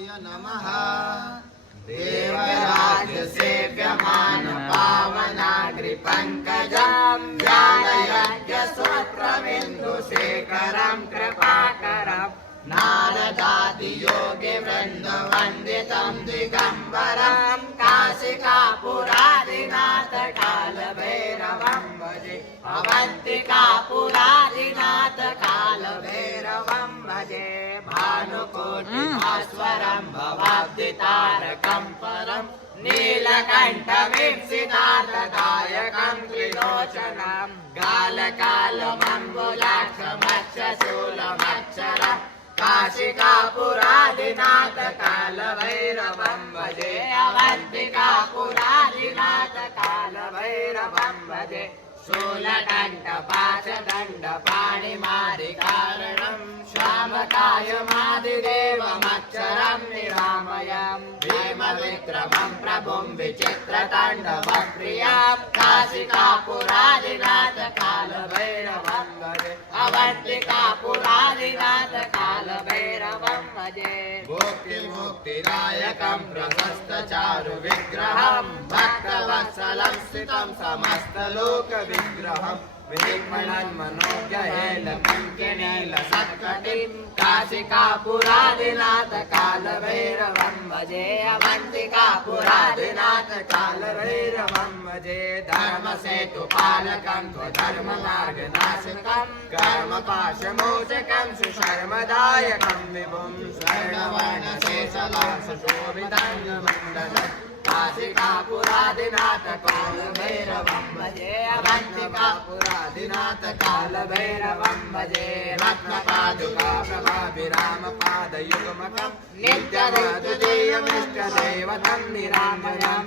नमः। देवराज्य सेव्यमान पावनाग्रिपङ्कजं ज्ञानयज्ञ सूत्रबिन्दुशेखरं कृपाकरं नारदादियोगी वृन्दवन्दितं दिगम्बरं काशिकापुरादिनाथ कालभैरवं भजे अवन्तिकापुरादिनाथ कालभैरवं भजे भानुकोटिभास्वरं भवाब्धितारकं परं नीलकण्ठवीप्सितार्थदायकं त्रिलोचनं कालकालमम्बुलाक्षमक्षशूलमक्षरं काशिकापुरादिनाथ कालभैरवं भजे अवन्तिकापुरादिनाथ कालभैरवं भजे शूलकण्ठपाशदण्डपाणिमादिकारणं श्यामकायमादिदेवमक्षरं निरामयं भीमविक्रमं प्रभुं विचित्रताण्डवप्रियं काशिकापुरादिनाथ कालभैरवं भजे अवन्तिकापुरादिनाथ कालभैरवं भजे भुक्तिमुक्तिदायकं प्रशस्तचारुविग्रहं भक्तवत्सलं स्थितं समस्तलोकविग्रहं विमलन्मनोजयेलकङ्किणीलसत्कटिं काशिकापुरादिनाथ कालभैरवं भजे अवन्तिकापुरादिनाथ कालभैरवं भजे धर्मसेतुपालकं स्वधर्ममार्गनाशकं कर्मपाशमोचकं सुशर्मदायकं विभुं स्वर्णवर्णशेषलं सुशोभिताङ्गमण्डलं काशिकापुरादिनाथ कालभैरवं भजे अवन्तिकापुरादिनाथ कालभैरवं भजे रत्नपादुका प्रभाभिरामपादयुग्मकं नित्यदैवतदेयमिष्टदैवतं निरामयं